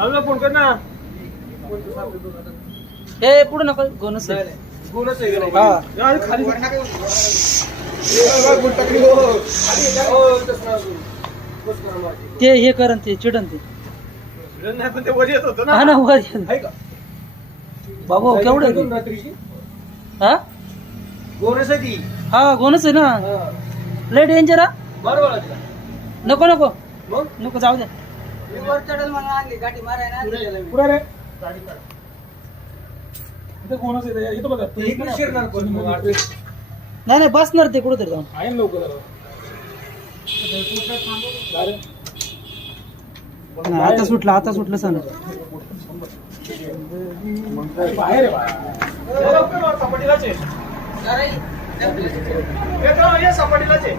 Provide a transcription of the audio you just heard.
चालू फोन कर ना. हे पुढे नका गोनस आहे. हा. खाली. ते हे करन ते चिडन ते. हा ना वर बाबा केवढं हा? गोरेस आहे ती. हा गोनस आहे ना. लय डेंजर हा? बरोबर आहे का? नको. रे इथं कोणाचं येतं? इथं बघा तू इकडे शिरणार मग. नाही नाही बसणार ते कुठेतरी जाऊन आहे ना लवकर जरा. अरे, नाही, आता सुटलं आता सुटलं सांग बाहेर आहे बाहेर. हे सपाटीलाच आहे.